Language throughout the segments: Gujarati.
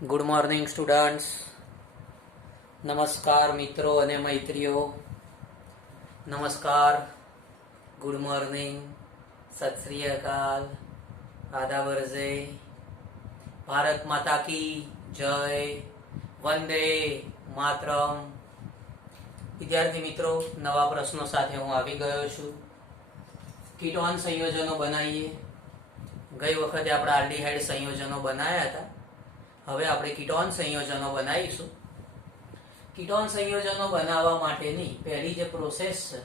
Good morning students. નમસ્કાર મિત્રો અને મૈત્રીઓ. નમસ્કાર, ગુડ મોર્નિંગ, સત શ્રી અકાલ, આદાબ અર્ઝે, ભારત માતા કી જય, વંદે માતરમ. વિદ્યાર્થી મિત્રો, નવા પ્રશ્નો સાથે હું આવી ગયો છું. કીટોન સંયોજનો બનાવીએ. ગઈ વખતે આપણે આલ્ડીહાઇડ સંયોજનો બનાવ્યા હતા. હવે આપણે કીટોન સંયોજનો બનાવીશું. કીટોન સંયોજનો બનાવવા માટેની પહેલી જે પ્રોસેસ છે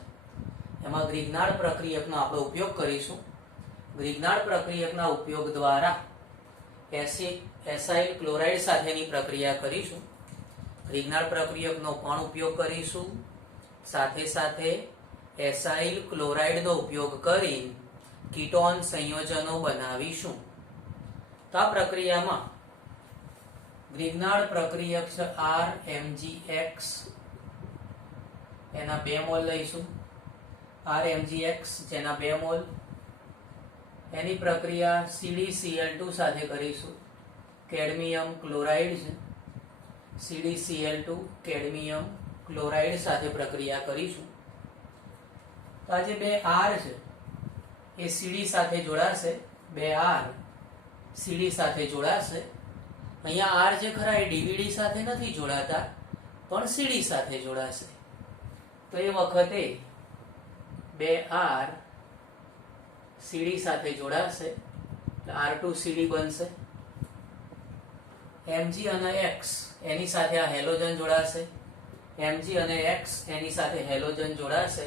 એમાં ગ્રિગ્નાર્ડ પ્રક્રિયકનો આપણે ઉપયોગ કરીશું. ગ્રિગ્નાર્ડ પ્રક્રિયકના ઉપયોગ દ્વારા એસાઇલ ક્લોરાઇડ સાથેની પ્રક્રિયા કરીશું. ગ્રિગ્નાર્ડ પ્રક્રિયકનો પણ ઉપયોગ કરીશું. સાથે સાથે એસાઇલ ક્લોરાઇડનો ઉપયોગ કરી કીટોન સંયોજનો બનાવીશું. તો આ પ્રક્રિયામાં ગ્રિગ્નાર્ડ પ્રક્રિયક છે RMgX, એના 2 મોલ લઈશું. RMgX જેના 2 મોલ, એની પ્રક્રિયા CdCl2 સાથે કરીશું. કેડમિયમ ક્લોરાઇડ છે, CdCl2 કેડમિયમ ક્લોરાઇડ સાથે પ્રક્રિયા કરીશું. તો આ જે 2 R છે એ Cd સાથે જોડાશે. 2 R Cd સાથે જોડાશે. અહીંયા R જે ખરા એ DVD સાથે નથી જોડાતા, પણ CD સાથે જોડાશે. તો એ વખતે 2 R CD સાથે જોડાશે, R2CD બનશે. Mg અને X એની સાથે આ હેલોજન જોડાશે. Mg અને X એની સાથે હેલોજન જોડાશે.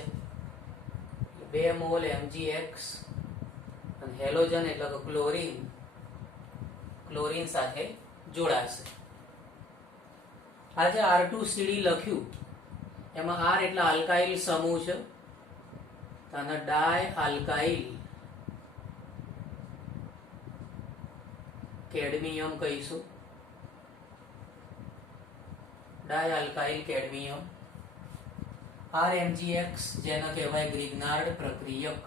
2 મોલ MgX અને હેલોજન એટલે કે ક્લોરીન સાથે જોડાશે. આ જે R2CD લખ્યું એમાં R એટલે આલ્કાઇલ સમૂહ છે, આને ડાય આલ્કાઇલ કેડમિયમ કહીશું. ડાય આલ્કાઇલ કેડમિયમ. RMgX જેને કહેવાય ગ્રિગ્નાર્ડ પ્રક્રિયક.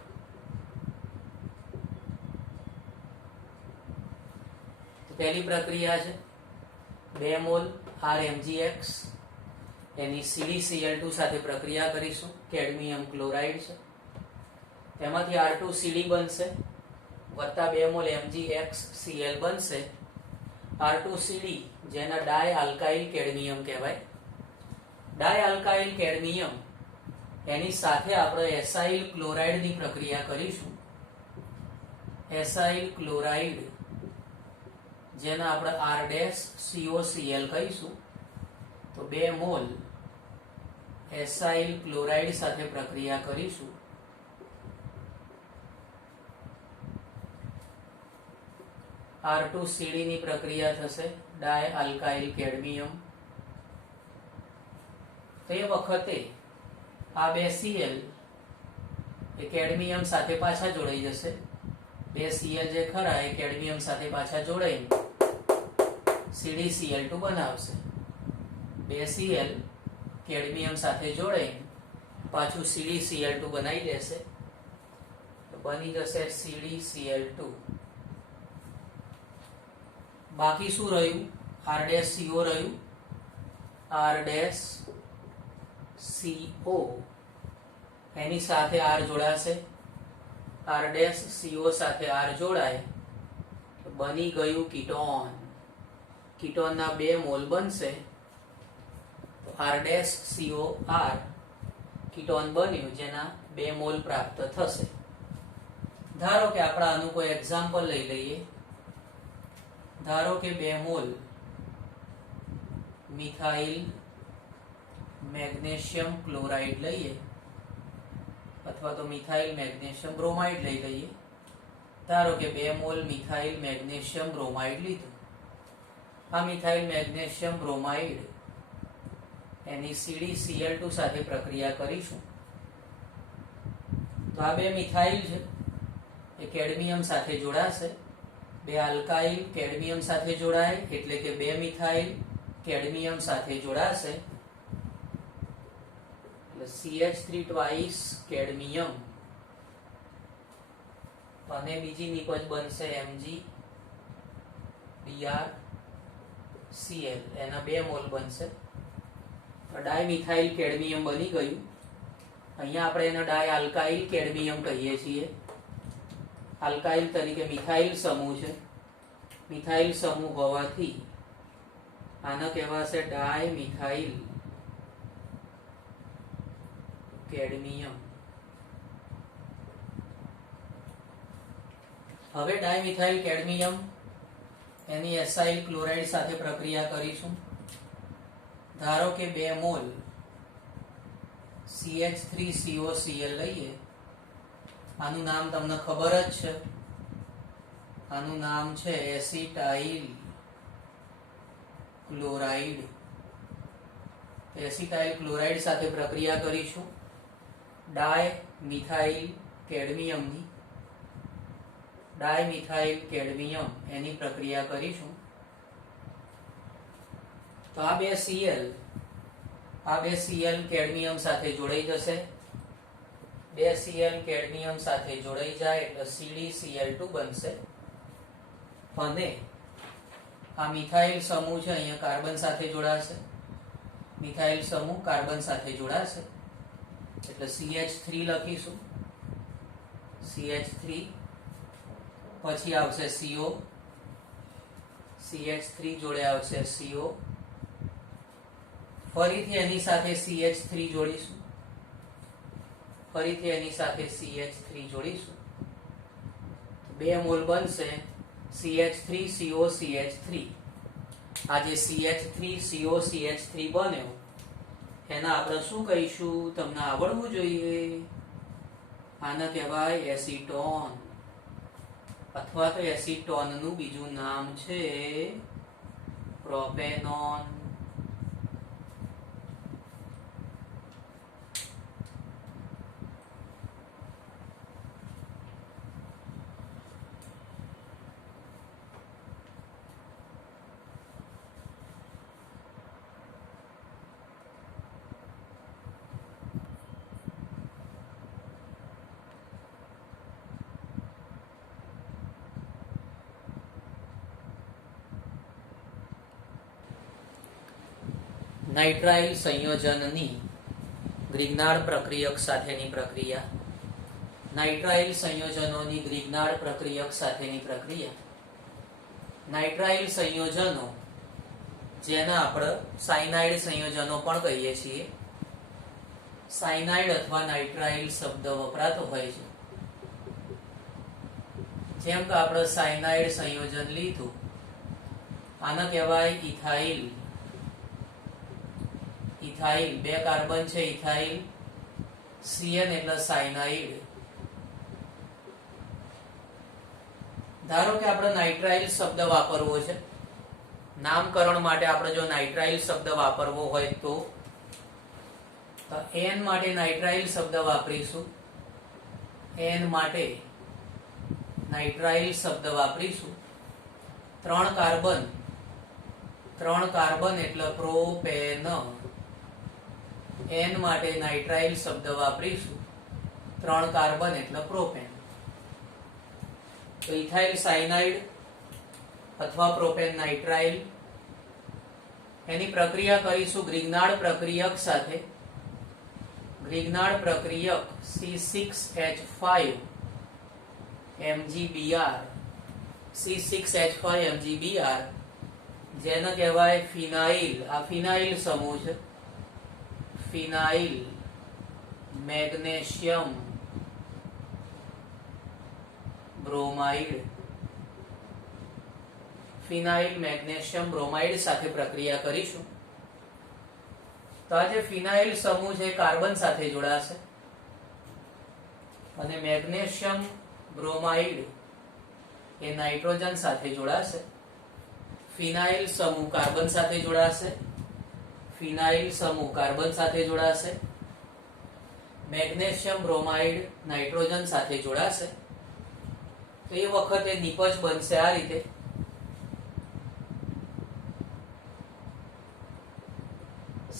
પહેલી પ્રક્રિયા છે 2 મોલ RMgX, એની CdCl2 સાથે પ્રક્રિયા કરીશું. કેડમિયમ ક્લોરાઇડ છે, તેમાંથી R2CD બનશે, વત્તા 2 મોલ MgXCl બનશે. R2CD જેના ડાય આલ્કાઇલ કેડમિયમ કહેવાય. ડાય આલ્કાઇલ કેડમિયમ એની સાથે આપણે એસાઇલ ક્લોરાઇડની પ્રક્રિયા કરીશું. એસાઇલ ક્લોરાઇડ જેના આપણે R-COCl કહીશું. તો 2 મોલ એસાઇલ ક્લોરાઇડ સાથે પ્રક્રિયા કરીશું. R2CD ની પ્રક્રિયા થશે ડાય આલ્કાઇલ કેડમિયમ. તો એ વખતે આ 2 Cl એ કેડમિયમ સાથે પાછા જોડાઈ જશે. 2 Cl જે ખરા એ કેડમિયમ સાથે પાછા જોડાઈને CdCl2 બનાવશે. 2 Cl કેડમિયમ સાથે જોડાઈને પાછું CdCl2 બનાવી લેશે. તો બની જશે CdCl2. બાકી શું રહ્યું? R-CO રહ્યું. R-CO એની સાથે R જોડાશે. R-CO સાથે R જોડાય તો બની ગયું કીટોન. કીટોનના 2 મોલ બનશે. તો R-COR કીટોન બન્યું, જેના 2 મોલ પ્રાપ્ત થશે. ધારો કે આપણે આનું કોઈ એક્ઝામ્પલ લઈ લઈએ. ધારો કે 2 મોલ મિથાઇલ મેગ્નેશિયમ ક્લોરાઇડ લઈએ, અથવા તો મિથાઇલ મેગ્નેશિયમ બ્રોમાઇડ લઈ લઈએ. ધારો કે 2 મોલ મિથાઇલ મેગ્નેશિયમ બ્રોમાઇડ લીધું. આ મિથાઇલ મેગ્નેશિયમ બ્રોમાઇડ એની CdCl2 સાથે પ્રક્રિયા કરીશું. તો આ 2 મિથાઇલ છે એ કેડમિયમ સાથે જોડાશે. 2 આલ્કાઇલ કેડમિયમ સાથે જોડાય એટલે કે 2 મિથાઇલ કેડમિયમ સાથે જોડાશે. CH3 ટ્વાઇસ કેડમિયમ અને બીજી નિપજ બનશે Mg Br Cl એના 2 મોલ બનશે. તો ડાયમિથાઇલ કેડમિયમ બની ગયું. અહીંયા આપણે એને ડાય આલ્કાઇલ કેડમિયમ કહીએ છીએ. આલ્કાઇલ તરીકે મિથાઇલ સમૂહ છે. મિથાઇલ સમૂહ હોવાથી આને કહેવાશે ડાયમિથાઇલ કેડમિયમ. હવે ડાયમિથાઇલ કેડમિયમ એની એસાઇલ ક્લોરાઇડ સાથે પ્રક્રિયા કરીશું. ધારો કે 2 મોલ CH3COCl લઈએ. આનું નામ તમને ખબર જ છે. આનું નામ છે એસિટાઇલ ક્લોરાઇડ. એસિટાઇલ ક્લોરાઇડ સાથે પ્રક્રિયા કરીશું ડાયમિથાઇલ કેડમિયમની. ડાયમિથાઇલ કેડમિયમ એની પ્રક્રિયા કરીશું. તો આ 2 Cl કેડમિયમ સાથે જોડાઈ જશે. 2 Cl કેડમિયમ સાથે જોડાઈ જાય એટલે CdCl2 બનશે. અને આ મિથાઇલ સમૂહ છે અહીંયા કાર્બન સાથે જોડાશે. મિથાઇલ સમૂહ કાર્બન સાથે જોડાશે એટલે CH3 લખીશું. CH3 પછી આવશે CO. CH3 જોડે આવશે CO. ફરીથી એની સાથે CH3 જોડીશું. ફરીથી એની સાથે CH3 જોડીશું. 2 મોલ બનશે CH3COCH3. આ જે CH3COCH3 બન્યો એના આપણે શું કહીશું? તમને આવડવું જોઈએ. આને કહેવાય એસીટોન, અથવા તો એસીટોનનું બીજું નામ છે પ્રોપેનોન. નાઇટ્રાઇલ સંયોજનની ગ્રિગ્નાર્ડ પ્રક્રિયક સાથેની પ્રક્રિયા. નાઇટ્રાઇલ સંયોજનોની ગ્રિગ્નાર્ડ પ્રક્રિયક સાથેની પ્રક્રિયા. નાઇટ્રાઇલ સંયોજનો જેને આપણે સાયનાઇડ સંયોજનો પણ કહીએ છીએ. સાયનાઇડ અથવા નાઇટ્રાઇલ શબ્દ વપરાતો હોય છે. જેમ કે આપણે સાયનાઇડ સંયોજન લીધું, આને કહેવાય ઇથાઇલ. ઇથાઇલ 2 કાર્બન છે. ઇથાઇલ CN એટલે સાયનાઇડ. ધારો કે આપણે નાઇટ્રાઇલ શબ્દ વાપરવો છે. નામકરણ માટે આપણે જો નાઇટ્રાઇલ શબ્દ વાપરવો હોય તો N માટે નાઇટ્રાઇલ શબ્દ વાપરીશું. N માટે નાઇટ્રાઇલ શબ્દ વાપરીશું. 3 કાર્બન એટલે પ્રોપેન. N માટે નાઇટ્રાઇલ શબ્દ વાપરીશું. 3 કાર્બન એટલે પ્રોપેન. તો ઇથાઇલ સાયનાઇડ અથવા પ્રોપેન નાઇટ્રાઇલ એની પ્રક્રિયા કરીશું ગ્રિગ્નાર્ડ પ્રક્રિયક સાથે. ગ્રિગ્નાર્ડ પ્રક્રિયક C6H5 MgBr. C6H5 MgBr જેને કહેવાય ફિનાઇલ. આ ફિનાઇલ સમૂહ છે. ફિનાઇલ મેગ્નેશિયમ બ્રોમાઇડ. ફિનાઇલ મેગ્નેશિયમ બ્રોમાઇડ સાથે પ્રક્રિયા કરીશું. તો આ જે ફિનાઇલ સમૂહ છે કાર્બન સાથે જોડાશે અને મેગ્નેશિયમ બ્રોમાઇડ એ નાઇટ્રોજન સાથે જોડાશે. ફિનાઇલ સમૂહ કાર્બન સાથે જોડાશે. ફિનાઇલ સમૂહ કાર્બન સાથે જોડાશે. મેગ્નેશિયમ બ્રોમાઇડ નાઇટ્રોજન સાથે જોડાશે. તો એ વખતે નિપજ બનશે આ રીતે.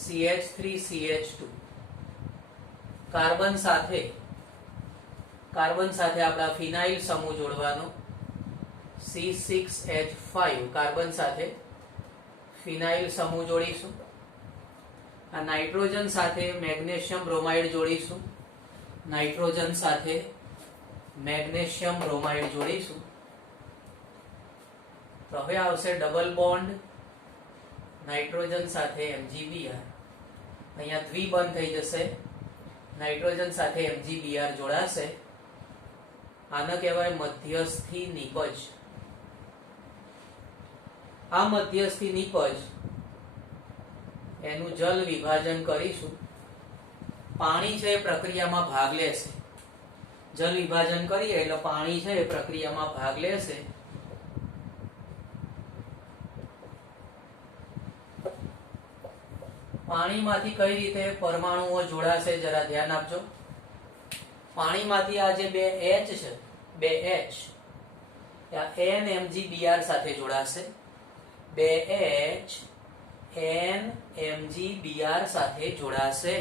CH3CH2 કાર્બન સાથે આપણા ફિનાઇલ સમૂહ જોડવાનો. C6H5 કાર્બન સાથે ફિનાઇલ સમૂહ જોડીશું. આ નાઇટ્રોજન સાથે મેગ્નેશિયમ બ્રોમાઇડ જોડીશું. નાઇટ્રોજન સાથે મેગ્નેશિયમ બ્રોમાઇડ જોડીશું. તો હવે આવશે ડબલ બોન્ડ નાઇટ્રોજન સાથે MgBr. અહીંયા દ્વિબંધ થઈ જશે. નાઇટ્રોજન સાથે MgBr જોડાશે. આને કહેવાય મધ્યસ્થી નિપજ. આ મધ્યસ્થી નિપજ એનું જલ વિભાજન કરીશું. પાણી છે એ પ્રક્રિયામાં ભાગ લેશે. જલ વિભાજન કરીએ એટલે પાણી છે એ પ્રક્રિયામાં ભાગ લેશે. પાણીમાંથી કઈ રીતે પરમાણુઓ જોડાશે જરા ધ્યાન આપજો. પાણીમાંથી આ જે બે H છે, બે H NMgBr સાથે જોડાશે. બે H NMgBr સાથે જોડાશે.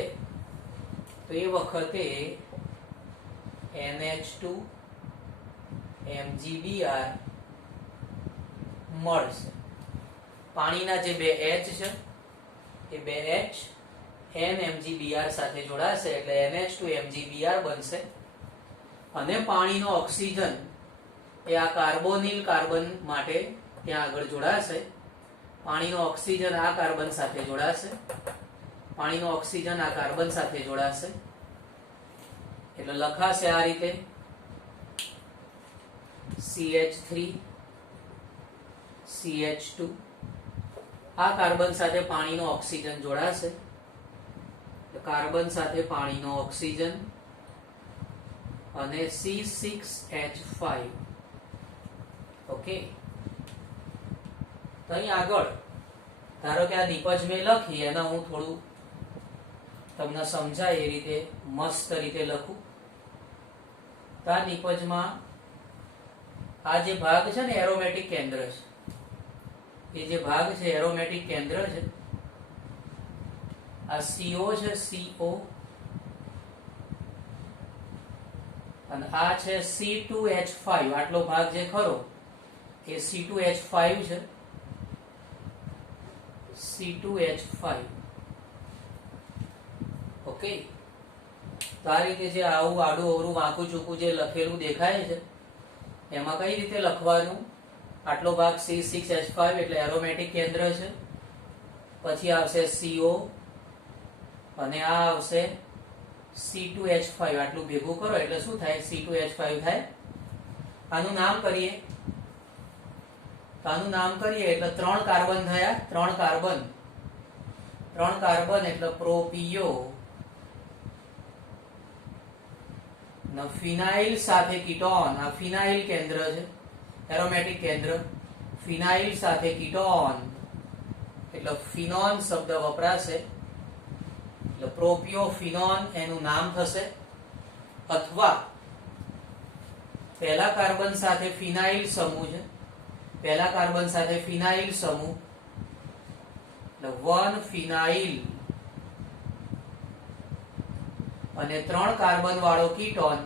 તો એ વખતે NH2 MgBr મળશે. પાણીના જે બે H છે એ બે H NMgBr સાથે જોડાશે એટલે NH2 MgBr બનશે. અને પાણીનો ઓક્સિજન એ આ કાર્બોનિલ કાર્બન માટે ત્યાં આગળ જોડાશે. પાણીનો ઓક્સિજન આ કાર્બન સાથે જોડાશે. પાણીનો ઓક્સિજન આ કાર્બન સાથે જોડાશે. એટલે લખાશે આ રીતે CH3 CH2. આ કાર્બન સાથે પાણીનો ઓક્સિજન જોડાશે. કાર્બન સાથે પાણીનો ઓક્સિજન અને C6H5. ઓકે. તો અહીં આગળ ધારો કે આ નિપજ મેં લખી એને હું થોડું તમને સમજાય એ રીતે મસ્ત રીતે લખું. તો આ નિપજમાં આ જે ભાગ છે ને એરોમેટિક કેન્દ્ર છે. એ જે ભાગ છે એરોમેટિક કેન્દ્ર છે. આ CO છે CO અને આ છે C2H5. આટલો ભાગ જે ખરો એ C2H5 છે. C2H5. ઓકે. તો આ રીતે જે આવું આડું અવરું વાંકું ચૂકું જે લખેલું દેખાય છે એમાં કઈ રીતે લખવાનું? આટલો ભાગ C6H5 એટલે એરોમેટિક કેન્દ્ર છે. પછી આવશે CO અને આ આવશે C2H5. આટલું ભેગું કરો એટલે શું થાય? C2H5 થાય. આનું નામ કરીએ. આનું નામ કરીએ એટલે 3 કાર્બન થયા. 3 કાર્બન એટલે પ્રોપિયો. ફિનાઇલ સાથે કીટોન. આ ફિનાઇલ કેન્દ્ર છે એરોમેટિક કેન્દ્ર. ફિનાઇલ સાથે કીટોન એટલે ફિનોન શબ્દ વપરાશે. એટલે પ્રોપિયોફિનોન એનું નામ થશે. અથવા પહેલા કાર્બન સાથે ફિનાઇલ સમૂહ છે. પહેલા કાર્બન સાથે ફિનાઇલ સમૂહ એટલે 1 ફિનાઇલ અને 3 કાર્બન વાળો કીટોન.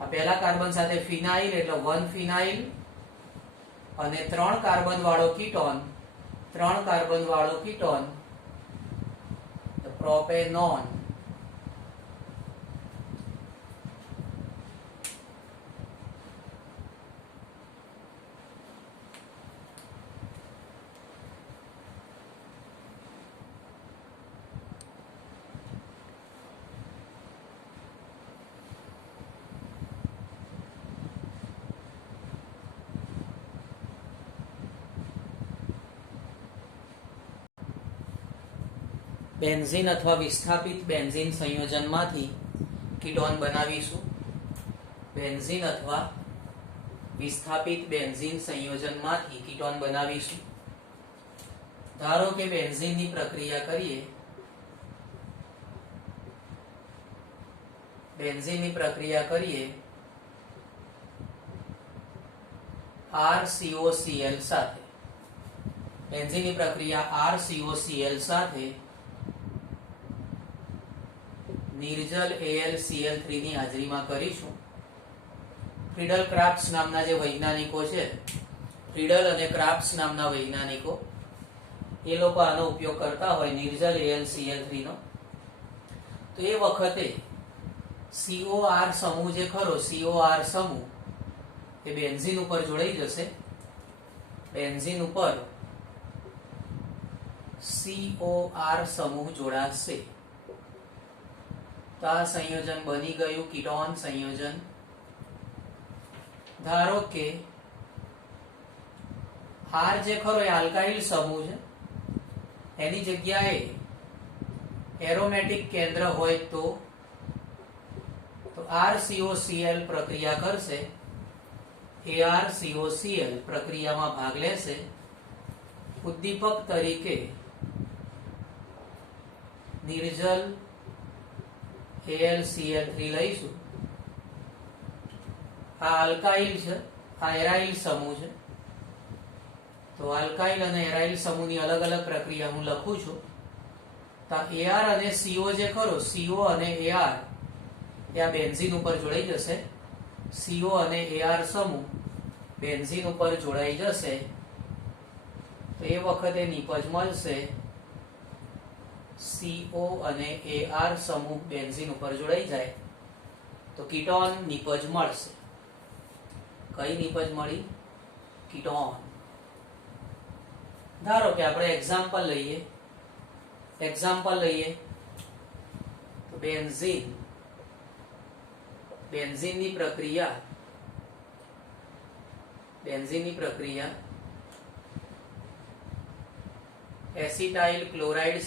આ પહેલા કાર્બન સાથે ફિનાઇલ એટલે 1 ફિનાઇલ અને 3 કાર્બન વાળો કીટોન. 3 કાર્બન વાળો કીટોન પ્રોપેનોન. બેન્ઝીન અથવા વિસ્થાપિત બેન્ઝીન સંયોજનમાંથી કીટોન બનાવીશું. બેન્ઝીન અથવા વિસ્થાપિત બેન્ઝીન સંયોજનમાંથી કીટોન બનાવીશું. ધારો કે બેન્ઝીનની પ્રક્રિયા કરીએ. બેન્ઝીનની પ્રક્રિયા કરીએ RCOCl સાથે. બેન્ઝીનની પ્રક્રિયા RCOCl સાથે નિર્જલ AlCl3 ની હાજરીમાં કરીશું. ફ્રીડલ ક્રાફ્ટ્સ નામના જે વૈજ્ઞાનિકો છે, ફ્રીડલ અને ક્રાફ્ટ્સ નામના વૈજ્ઞાનિકો એ લોકો આનો ઉપયોગ કરતા હોય નિર્જલ AlCl3 નો, તો એ વખતે COR સમૂહ જે ખરો, COR સમૂહ એ બેન્ઝીન ઉપર જોડાઈ જશે. બેન્ઝીન ઉપર COR સમૂહ જોડાશે તો આ સંયોજન બની ગયું કીટોન સંયોજન. ધારો કે R જે ખરો એ આલ્કાઇલ સમૂહ છે, એની જગ્યાએ એરોમેટિક કેન્દ્ર હોય તો RCOCl પ્રક્રિયા કરશે. ArCOCl પ્રક્રિયામાં ભાગ લેશે. ઉદ્દીપક તરીકે નિર્જલ AlCl3 લઈશું. આ આલ્કાઇલ છે, આ એરાઇલ સમૂહ છે. તો આલ્કાઇલ અને એરાઇલ સમૂહની અલગ અલગ પ્રક્રિયા હું લખું છું. તો AR અને CO જે ખરો, CO અને AR એ આ બેન્ઝીન ઉપર જોડાઈ જશે. CO અને AR સમૂહ બેન્ઝીન ઉપર જોડાઈ જશે તો એ વખતે નિપજ મળશે. CO અને AR સમૂહ બેન્ઝીન ઉપર જોડાઈ જાય તો કીટોન નિપજ મળશે. કઈ નિપજ મળી? કીટોન. ધારો કે આપણે એક્ઝામ્પલ લઈએ. તો બેન્ઝીનની પ્રક્રિયા એસિટાઇલ ક્લોરાઇડ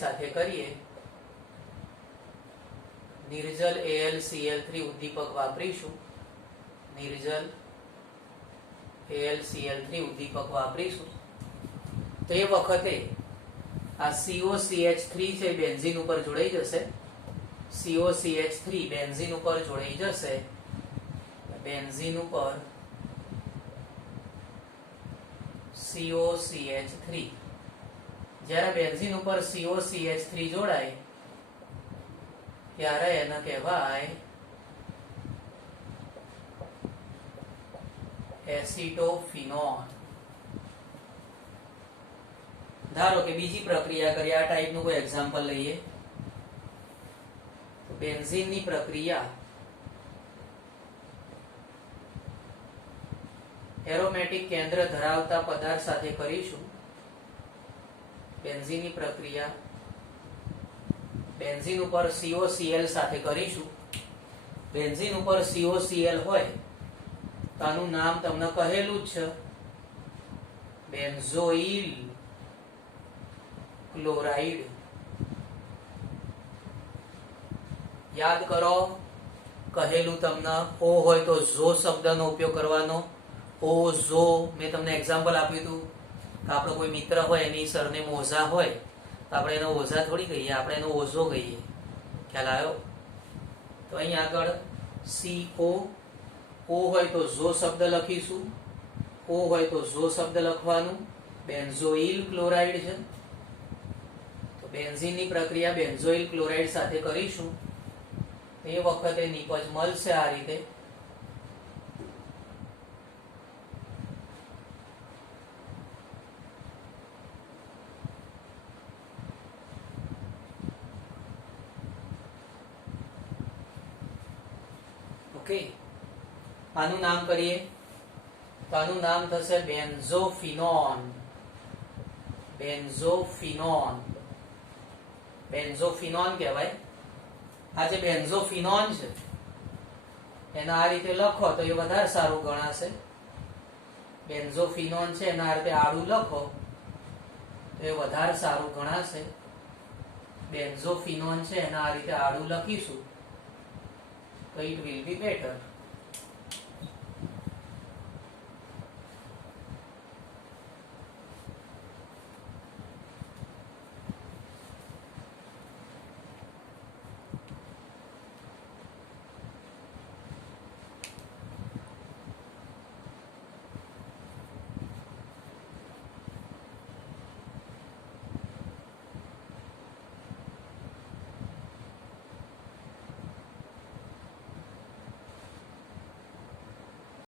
સાથે કરીએ. નિર્જલ AlCl3 ઉદ્દીપક વાપરીશું. તો એ વખતે આ COCH3 છે બેન્ઝીન ઉપર જોડાઈ જશે. COCH3 બેન્ઝીન ઉપર જોડાઈ જશે. બેન્ઝીન ઉપર COCH3, જ્યારે બેન્ઝીન ઉપર COCH3 જોડાય ત્યારે એને કહેવાય એસિટોફિનોન. ધારો કે બીજી પ્રક્રિયા કરીએ. આ ટાઈપનું કોઈ એક્ઝામ્પલ લઈએ. બેન્ઝીનની પ્રક્રિયા એરોમેટિક કેન્દ્ર ધરાવતા પદાર્થ સાથે કરીશું. બેન્ઝીન ઉપર COCl સાથે કરીશું. બેન્ઝીન ઉપર COCl હોય તો આનું નામ તમને કહેલું જ છે, બેન્ઝોઇલ ક્લોરાઇડ. યાદ કરો, કહેલું તમને. O હોય તો ઝો શબ્દનો ઉપયોગ કરવાનો. ઓઝો. મેં તમને એક્ઝામ્પલ આપ્યું હતું કે આપણો કોઈ મિત્ર હોય એની સરનેમ ઓઝા હોય તો આપણે એને ઓઝા થોડી કહીએ, આપણે એને ઓઝો કહીએ. ખ્યાલ આવ્યો? તો અહીં આગળ CO, O હોય તો ઝો શબ્દ લખીશું. O હોય તો ઝો શબ્દ લખવાનું. બેન્ઝોઇલ ક્લોરાઇડ છે તો બેન્ઝીનની પ્રક્રિયા બેન્ઝોઇલ ક્લોરાઇડ સાથે કરીશું. એ વખતે નિપજ મળશે આ રીતે. ઓકે, આનું નામ કરીએ તો આનું નામ થશે બેન્ઝોફિનોન. બેન્ઝોફિનોન કહેવાય. આ જે બેન્ઝોફિનોન છે એને આ રીતે લખો તો એ વધારે સારું ગણાશે. બેન્ઝોફિનોન છે એના આ રીતે આડું લખો તો એ વધારે સારું ગણાશે. બેન્ઝોફિનોન છે એના આ રીતે આડું લખીશું તો it will be better.